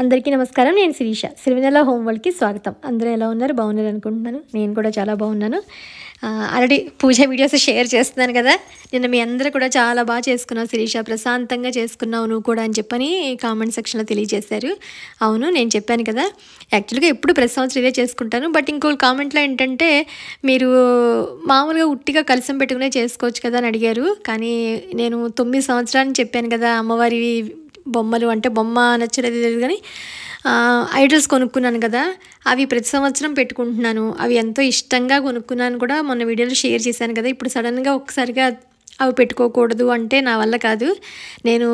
అందరికీ నమస్కారం. నేను శిరీష. సిరివెన్నెల హోమ్ వరల్డ్‌కి స్వాగతం. అందరూ ఎలా ఉన్నారు? బాగున్నారు అనుకుంటున్నాను. నేను కూడా చాలా బాగున్నాను. ఆల్రెడీ పూజ వీడియోస్ షేర్ చేస్తున్నాను కదా. నిన్న మీ అందరూ కూడా చాలా బాగా చేసుకున్నావు శిరీష, ప్రశాంతంగా చేసుకున్నావు నువ్వు కూడా అని చెప్పని కామెంట్ సెక్షన్లో తెలియజేశారు. అవును, నేను చెప్పాను కదా, యాక్చువల్గా ఎప్పుడు ప్రతి సంవత్సరం ఇదే చేసుకుంటాను. బట్ ఇంకో కామెంట్లో ఏంటంటే, మీరు మామూలుగా ఉట్టిగా కలసం పెట్టుకునే చేసుకోవచ్చు కదా అని అడిగారు. కానీ నేను 9 సంవత్సరాలని చెప్పాను కదా, అమ్మవారి బొమ్మలు అంటే బొమ్మ నచ్చలేదు తెలియదు కానీ ఐడల్స్ కొనుక్కున్నాను కదా, అవి ప్రతి సంవత్సరం పెట్టుకుంటున్నాను. అవి ఎంతో ఇష్టంగా కొనుక్కున్నాను కూడా, మొన్న వీడియోలో షేర్ చేశాను కదా. ఇప్పుడు సడన్గా ఒక్కసారిగా అవి పెట్టుకోకూడదు అంటే నా వల్ల కాదు. నేను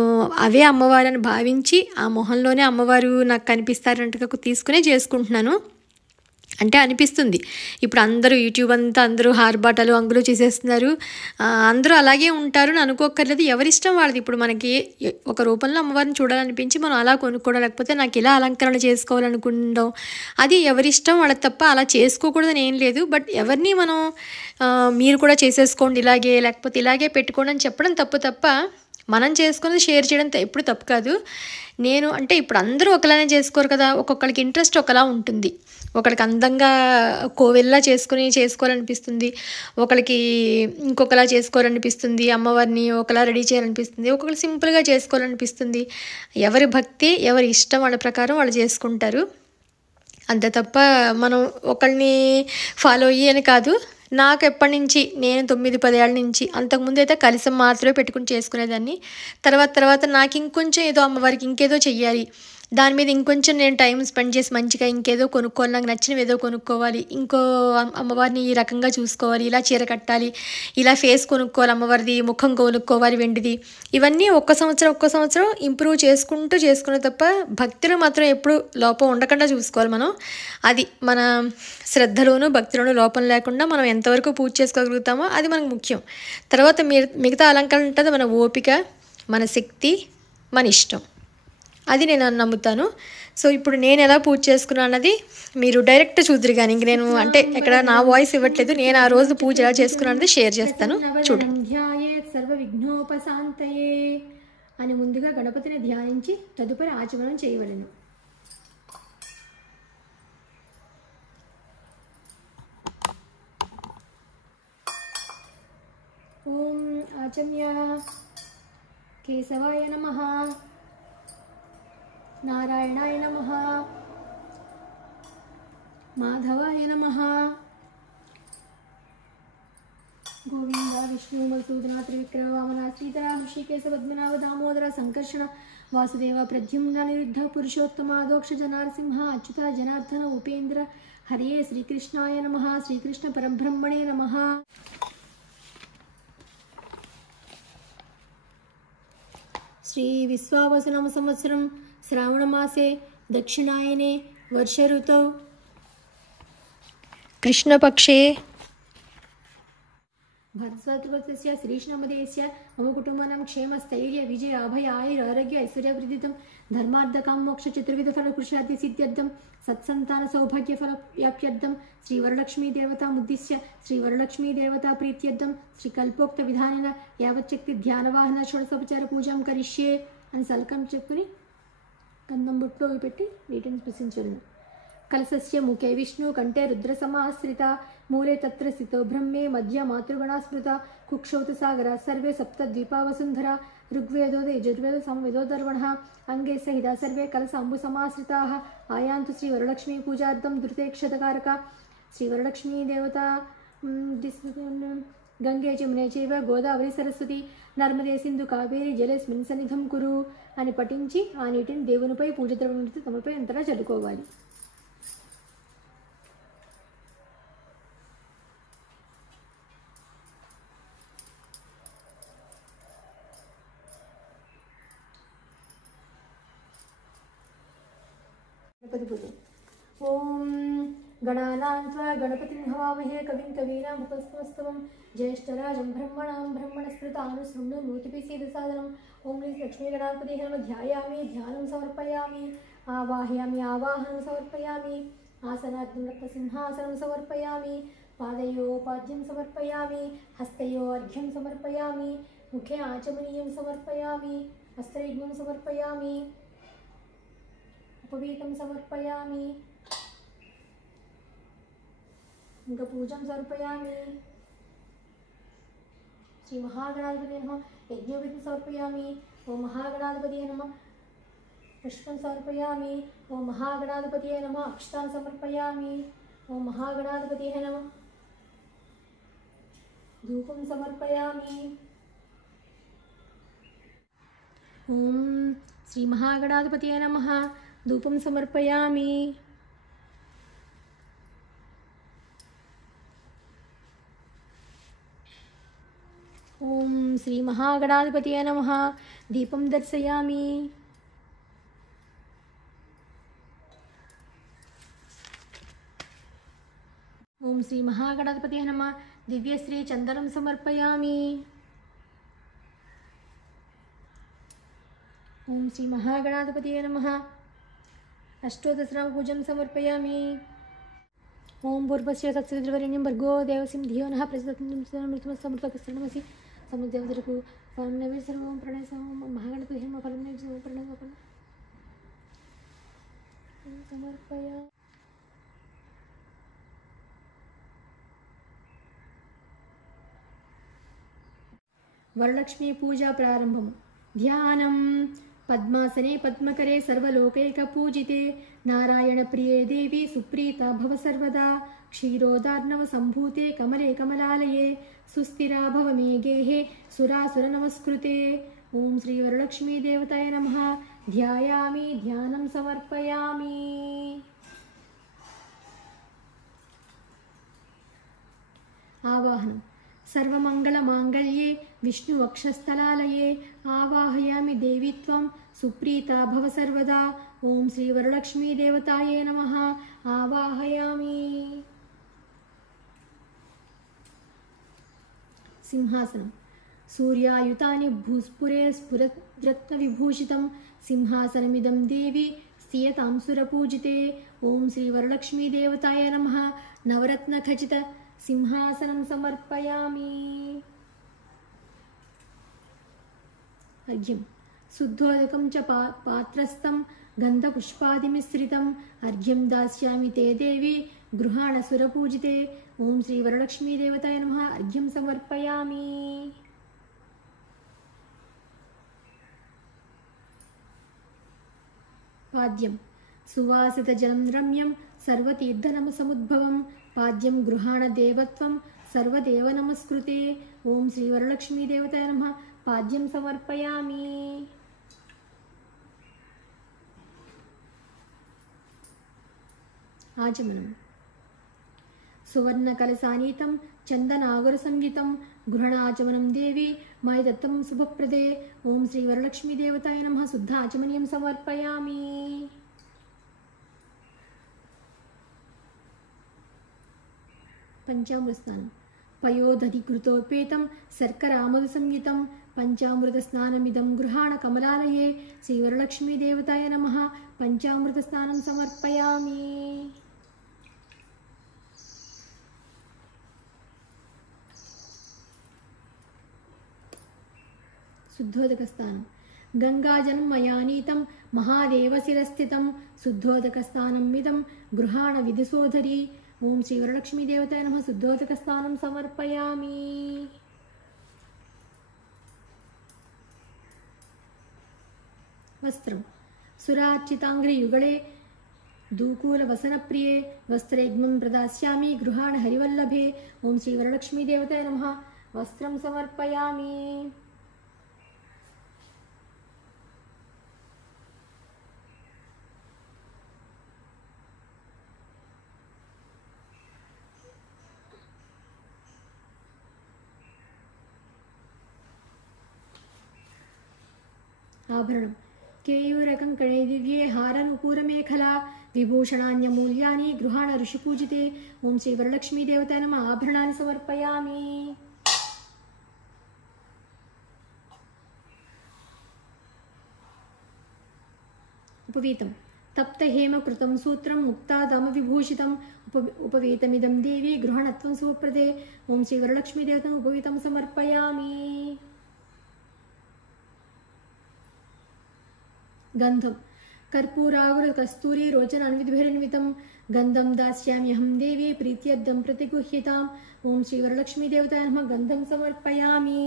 అవే అమ్మవారని భావించి ఆ మొహంలోనే అమ్మవారు నాకు కనిపిస్తారంటగా తీసుకునే చేసుకుంటున్నాను. అంటే అనిపిస్తుంది. ఇప్పుడు అందరూ యూట్యూబ్ అంతా అందరూ హార్బాటాలు అంగులు చేసేస్తున్నారు. అందరూ అలాగే ఉంటారు అని అనుకోక్కర్లేదు. ఎవరిష్టం వాళ్ళది. ఇప్పుడు మనకి ఒక రూపంలో అమ్మవారిని చూడాలనిపించి మనం అలా కొనుక్కోవడం, లేకపోతే నాకు ఇలా అలంకరణ చేసుకోవాలనుకుంటాం, అది ఎవరిష్టం వాళ్ళకి తప్ప అలా చేసుకోకూడదని ఏం లేదు. బట్ ఎవరిని మనం మీరు కూడా చేసేసుకోండి ఇలాగే, లేకపోతే ఇలాగే పెట్టుకోండి అని చెప్పడం తప్పు తప్ప మనం చేసుకున్నది షేర్ చేయడం ఎప్పుడు తప్పు కాదు. నేను అంటే ఇప్పుడు అందరూ ఒకలానే చేసుకోరు కదా. ఒక్కొక్కరికి ఇంట్రెస్ట్ ఒకలా ఉంటుంది. ఒకరికి అందంగా కోవెల్లా చేసుకోవాలనిపిస్తుంది, ఒకరికి ఇంకొకలా చేసుకోవాలనిపిస్తుంది, అమ్మవారిని ఒకలా రెడీ చేయాలనిపిస్తుంది, ఒక్కొక్కరు సింపుల్గా చేసుకోవాలనిపిస్తుంది. ఎవరి భక్తి ఎవరి ఇష్టం వాళ్ళ ప్రకారం వాళ్ళు చేసుకుంటారు. అంతే తప్ప మనం ఒకరిని ఫాలో అయ్యి అని కాదు. నాకు ఎప్పటి నుంచి, నేను 9-10 ఏళ్ళ నుంచి, అంతకుముందు అయితే కలసం మాత్రమే పెట్టుకుని చేసుకునేదాన్ని. తర్వాత నాకు ఇంకొంచెం ఏదో అమ్మవారికి ఇంకేదో చెయ్యాలి, దాని మీద ఇంకొంచెం నేను టైం స్పెండ్ చేసి మంచిగా ఇంకేదో కొనుక్కోవాలి, నాకు నచ్చినవి ఏదో కొనుక్కోవాలి, ఇంకో అమ్మవారిని ఈ రకంగా చూసుకోవాలి, ఇలా చీర కట్టాలి, ఇలా ఫేస్ కొనుక్కోవాలి, అమ్మవారిది ముఖం కొనుక్కోవాలి వెండిది. ఇవన్నీ ఒక్క సంవత్సరం ఇంప్రూవ్ చేసుకునే తప్ప భక్తిలో మాత్రం ఎప్పుడు లోపం ఉండకుండా చూసుకోవాలి మనం. అది మన శ్రద్ధలోనూ భక్తిలోనూ లోపం లేకుండా మనం ఎంతవరకు పూజ చేసుకోగలుగుతామో అది మనకు ముఖ్యం. తర్వాత మిగతా అలంకరణ ఉంటుంది మన ఓపిక, మన శక్తి, మన ఇష్టం. అది నేను నమ్ముతాను. సో ఇప్పుడు నేను ఎలా పూజ చేసుకున్నాను అన్నది మీరు డైరెక్ట్ చూద్దరు. కానీ ఇంక నేను అంటే ఎక్కడ నా వాయిస్ ఇవ్వట్లేదు. నేను ఆ రోజు పూజ ఎలా చేసుకున్నాను అన్నది షేర్ చేస్తాను, చూడండి. సర్వ విఘ్నోపశాంతయే అని ముందుగా గణపతిని ధ్యానించి తదుపరి ఆచమనం చేయవలెను. ఓం ఆచమ్య కేశవాయ నమః, నారాయణాయ నమః, మాధవాయ నమః, గోవింద విష్ణు మధుసూదన త్రివిక్రమ వామన శ్రీధర హృషికేశ పద్మనాభ దామోదర సంకర్షణ వాసుదేవ ప్రద్యుమ్న నిరుద్ధ పురుషోత్తమ దోక్ష జనారసింహ అచ్యుత జనార్దన ఉపేంద్ర హరే శ్రీకృష్ణాయ నమః, శ్రీకృష్ణ పరబ్రహ్మణే నమః. శ్రీ విశ్వావసునామ సంవత్సరం శ్రావణమాసే దక్షిణాయనే వర్ష ఋతౌ కృష్ణపక్షే భరద్వాజస్య శ్రీకృష్ణమదేస్య మమ కుటుంబానాం క్షేమ స్థైర్య విజయ అభయ ఆయుర ఆరోగ్య ఐశ్వర్యవృద్ధితం ధర్మార్థకాం మోక్ష చతుర్విధ ఫల పురుషార్థి సిద్ధ్యర్థం సత్సంతాన సౌభాగ్య ఫల వ్యాప్త్యర్థం శ్రీ వరలక్ష్మీ దేవతా ముద్దిశ్య శ్రీ వరలక్ష్మీ దేవతా ప్రీత్యర్థం శ్రీ కల్పోక్త విధానేన యావచ్చక్తి ధ్యానవాహన షోడశోపచార పూజాం కరిష్యే అని సల్కం చెప్పుకుని గంధం బుట్లో పెట్టి వీటిని స్పృశించను. కలశస్య ముఖే విష్ణు కంఠే రుద్ర సమాశ్రిత మూలే తత్ర స్థితో బ్రహ్మే మధ్య మాతృగణా స్మృత కుక్షౌత సాగర సర్వే సప్త ద్వీపా వసుంధర ఋగ్వేదో యజుర్వేదో సమవేదో దర్వణః అంగే సహిత సర్వే కలశాంబు సమాశ్రితాః ఆయాంతు శ్రీ వరలక్ష్మీ పూజార్థం ధృతేక్షతకారక శ్రీ వరలక్ష్మీ దేవత గంగే జమునే చైవ గోదావరి సరస్వతి నర్మదే సింధు కావేరి జలేస్మిన్ సన్నిధం కురు అని పఠించి ఆ నీటిని దేవునిపై పూజ ద్రవ్యంతో తమపై అంతటా చల్లుకోవాలి. ఓం గణానాం త్వా గణపతిం హవామహే కవిం కవీనాం ఉపస్తమస్తమం జ్యేష్ఠరాజం బ్రహ్మణాం బ్రహ్మణస్పృతానుశృణ్వన్నోతిభిः सीदसादनम् ఓం లక్ష్మీ గణాధిపతయే నమః. ధ్యాయామి ధ్యానం సమర్పయామి, ఆవాహయామి ఆవాహనం సమర్పయామి, ఆసనార్థం రత్నసింహాసనం సమర్పయామి, పాదయోపాద్యం సమర్పయామి, హస్తయో అర్ఘ్యం సమర్పయామి, ముఖే ఆచమనీయం సమర్పయామి, వస్త్రయుగ్మం సమర్పయామి. उपवीतं समर्पयामि। ఇంకా పూజం సమర్పయామి। శ్రీ మహాగణాధిపతయే నమః। యజ్ఞోపవీతం సమర్పయామి। ఓం మహాగణాధిపతయే నమః। పుష్పం సమర్పయామి। ఓం మహాగణాధిపతయే నమః। అక్షతాన్ సమర్పయామి। ఓం మహాగణాధిపతయే నమః। ధూపం సమర్పయామి। ఓం శ్రీ మహాగణాధిపతయే నమః। ధూపం సమర్పయామి। ఓం శ్రీ మహాగణాధిపతయే నమః। దీపం దర్శయామి। ఓం శ్రీ మహాగణాధిపతయే నమః। దివ్యశ్రీ చందనం సమర్పయామి। ఓం శ్రీ మహాగణాధిపతయే నమః। అష్టోదశనామ పూజం సమర్పయామి। ఓం భూర్భస్య తత్సవితుర్వరేణ్యం భర్గో దేవస్యం ధియో నః ప్రచోదయాత్ సముద్రవతరకు పౌర్ణమి సర్వం ప్రణయ మహాగణపతి హేమ ఫలం ప్రణయ సమర్పయ। వరలక్ష్మీ పూజా ప్రారంభం। ధ్యానం। పద్మాసనే పద్మకరే సర్వలోకైకపూజితే నారాయణప్రియే దేవి సుప్రీతా భవ సర్వదా క్షీరోదార్ణవ సంభూతే కమలే కమలాలయే సుస్థిరా భవ మే గేహే సురాసుర నమస్కృతే। ఓం శ్రీ వరలక్ష్మీ దేవతాయ నమః। ధ్యాయామి ధ్యానం సమర్పయామి। ఆవాహనం। సర్వమంగళమాంగళ్యే విష్ణువక్షస్థలాలయే ఆవాహయామి దేవి త్వం సుప్రీతా భవ సర్వదా। ఓం శ్రీ వరలక్ష్మీ దేవతాయే నమః। ఆవాహయామి। సింహాసనం। సూర్యాయుతాని భూస్ఫురే స్ఫురద్రత్నవిభూషితం సింహాసనమిదం దేవి స్థియతాం సురపూజితే। ఓం శ్రీ వరలక్ష్మీ దేవతాయ నమః। నవరత్నఖచిత సింహాసనం సమర్పయామి। అర్ఘ్యం। శుద్ధోదకం చ పాత్రస్థం గంధపుష్పాదిమిశ్రితం అర్ఘ్యం దాస్యామి తే దేవి గృహాణ సురపూజితే। ఓం శ్రీ వరలక్ష్మీ దేవతాయ నమః। అర్ఘ్యం సమర్పయామి। పాద్యం। సువాసిత జలం రమ్యం సర్వతీర్థనమసముద్భవం పాద్యం గృహాణ దేవత్వం సర్వదేవ నమస్కృతే। ఓం శ్రీ వరలక్ష్మీ దేవతాయ నమః। పాద్యం సమర్పయామి। ఆచమనం। సువర్ణకలసానీతం చందనాగర సంయుతం గృహణాచమనం దేవి మయ దత్తం శుభప్రదే। ఓం శ్రీ వరలక్ష్మీ దేవతాయ నమః। శుద్ధ ఆచమనీయం సమర్పయామి। పంచామృతస్నానం। పయోదధికృతోపేతం శర్కరామధు సంయుతం పంచామృత స్నానమిదం గృహాణ కమలాలయే శ్రీ వరలక్ష్మీ దేవతాయ నమః। పంచామృత స్నానం సమర్పయామి। శుద్ధోదక స్నానం। గంగాజలం మయానీతం మహాదేవశిరస్థితం శుద్ధోదక స్నానమిదం గృహాణ విధిసోదరి। ఓం శ్రీ వరలక్ష్మీ దేవతాయ నమః। శుద్ధోదక స్నానం సమర్పయామి। వస్త్రం। సురార్చితాంగ్రియుగళే దూకూలవసనప్రియే వస్త్రేగ్మం ప్రదాస్యామి గృహాణ హరివల్లభే। ఓం శ్రీ వరలక్ష్మీ దేవతాయ నమః। వస్త్రం సమర్పయామి। ఆభరణం। కేయూరకం కణే దివ్యే హారనుకూరమేఖలా విభూషణాన్యమూల్యాని గృహాణ ఋషిపూజితే। ఓం శ్రీ వరలక్ష్మీ దేవతాయ నమః। ఆభరణాన్ని సమర్పయామి। ఉపవీతం। తప్తహేమకృతం సూత్రం ముక్తాదామవిభూషితం ఉపవీతమిదం దేవి గృహణత్వం శుభప్రదే। ఓం శ్రీ వరలక్ష్మీ దేవత ఉపవీతం సమర్పయామి। గంధం। कर्पूरावृतकस्तूरी रोचनान्वितभिरन्वितं गन्धं दास्याम्यहं देवी प्रीत्यर्थं प्रतिगुह्यताम् ओम श्री वरलक्ष्मी देवताय नमः गन्धं समर्पयामि।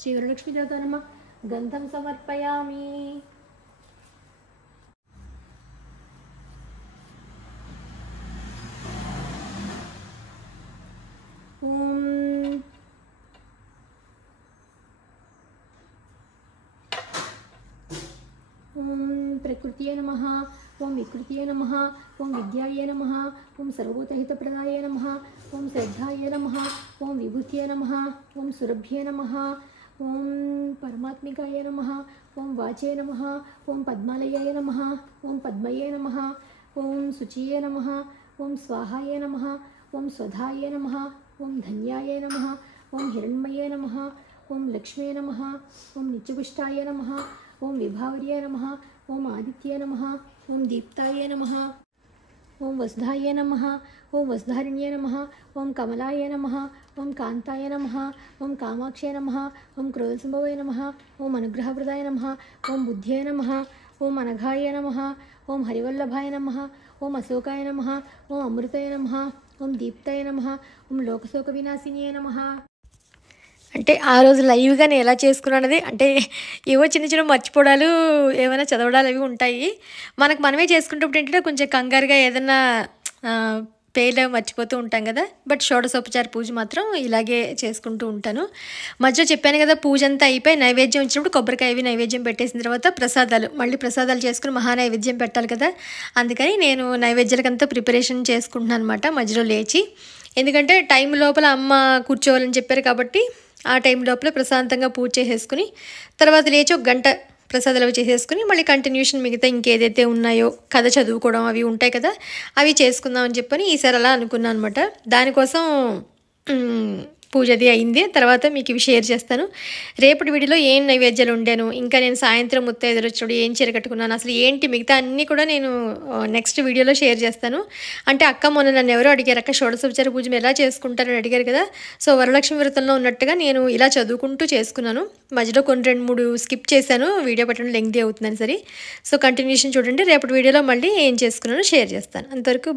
श्री वरलक्ष्मी देवताय नमः गन्धं समर्पयामि। ओम प्रकृतिये नमः ओम विकृतिये नमः ओम विद्याये नमः ओम सर्वभूतहितप्रदाये नमः ओम श्रद्धाये नमः ओम विभूतिये नमः ओम सुरभ्ये नमः ओम परमात्मिकाय नमः ओम वाचे नमः ओम पद्मालयाय नमः ओम पद्मये नमः ओम शुचिये नमः ओम स्वाहाय नमः ओम स्वधाय नमः ओम धन्याय नमः ओम हिरण्मये नमः ओम लक्ष्मे नमः ओम नित्यपुष्टाय नमः ओम विभावर्ये नमः ओम आदित्ये नमः ओम दीप्ताय नमः ओम वसुधाय नमः ओम वसुधारिण्ये नमः ओम कमलाय नमः ओम कांताय नमः ओम कामाक्षे नमः ओम क्रोधसंभवे नमः ओम अनुग्रहप्रदाय नमः ओम बुद्ध्ये नमः ओम अनघाय नमः ओम हरिवल्लभाय नमः ओम अशोकाय नमः ओम अमृताय नमः ओम दीप्ताय नमः ओम लोकशोकविनाशिन्ये नमः। అంటే ఆ రోజు లైవ్గా నేను ఎలా చేసుకున్నానది అంటే ఏవో చిన్న చిన్న మర్చిపోవడాలు ఏమైనా చదవడాలు అవి ఉంటాయి. మనమే చేసుకునేటప్పుడు ఏంటంటే కొంచెం కంగారుగా ఏదైనా పేర్లు మర్చిపోతూ ఉంటాం కదా. బట్ షోడశోపచార పూజ మాత్రం ఇలాగే చేసుకుంటూ ఉంటాను. మధ్యలో చెప్పాను కదా పూజ అంతా అయిపోయి నైవేద్యం ఇచ్చినప్పుడు కొబ్బరికాయ అవి నైవేద్యం పెట్టేసిన తర్వాత మళ్ళీ ప్రసాదాలు చేసుకుని మహానైవేద్యం పెట్టాలి కదా. అందుకని నేను నైవేద్యాలకంతా ప్రిపరేషన్ చేసుకుంటున్నాను అనమాట మధ్యలో లేచి. ఎందుకంటే టైం లోపల అమ్మ కూర్చోవాలని చెప్పారు కాబట్టి ఆ టైం లోపల ప్రశాంతంగా పూజ చేసేసుకుని తర్వాత లేచి ఒక గంట ప్రసాదాలు అవి చేసేసుకుని మళ్ళీ కంటిన్యూషన్ మిగతా ఇంకేదైతే ఉన్నాయో కథ చదువుకోవడం అవి ఉంటాయి కదా అవి చేసుకుందాం అని చెప్పని ఈసారి అలా అనుకున్నాను అనమాట. దానికోసం పూజ అది అయింది. తర్వాత మీకు ఇవి షేర్ చేస్తాను. రేపటి వీడియోలో ఏం నైవేద్యాలు ఉండాను, ఇంకా నేను సాయంత్రం ముత్తైదులు వచ్చినప్పుడు ఏం చీర కట్టుకున్నాను, అసలు ఏంటి మిగతా అన్నీ కూడా నేను నెక్స్ట్ వీడియోలో షేర్ చేస్తాను. అంటే అక్క మొన్న నన్ను ఎవరో అడిగారు, అక్క షోడశోపచార పూజ ఎలా చేసుకుంటారని అడిగారు కదా. సో వరలక్ష్మి వ్రతంలో ఉన్నట్టుగా నేను ఇలా చదువుకుంటూ చేసుకున్నాను. మధ్యలో కొన్ని 2-3 స్కిప్ చేశాను, వీడియో పెట్టడం లెంగ్తీ అవుతుందని సరే. సో కంటిన్యూషన్ చూడండి. రేపటి వీడియోలో మళ్ళీ ఏం చేసుకున్నానో షేర్ చేస్తాను. అంతవరకు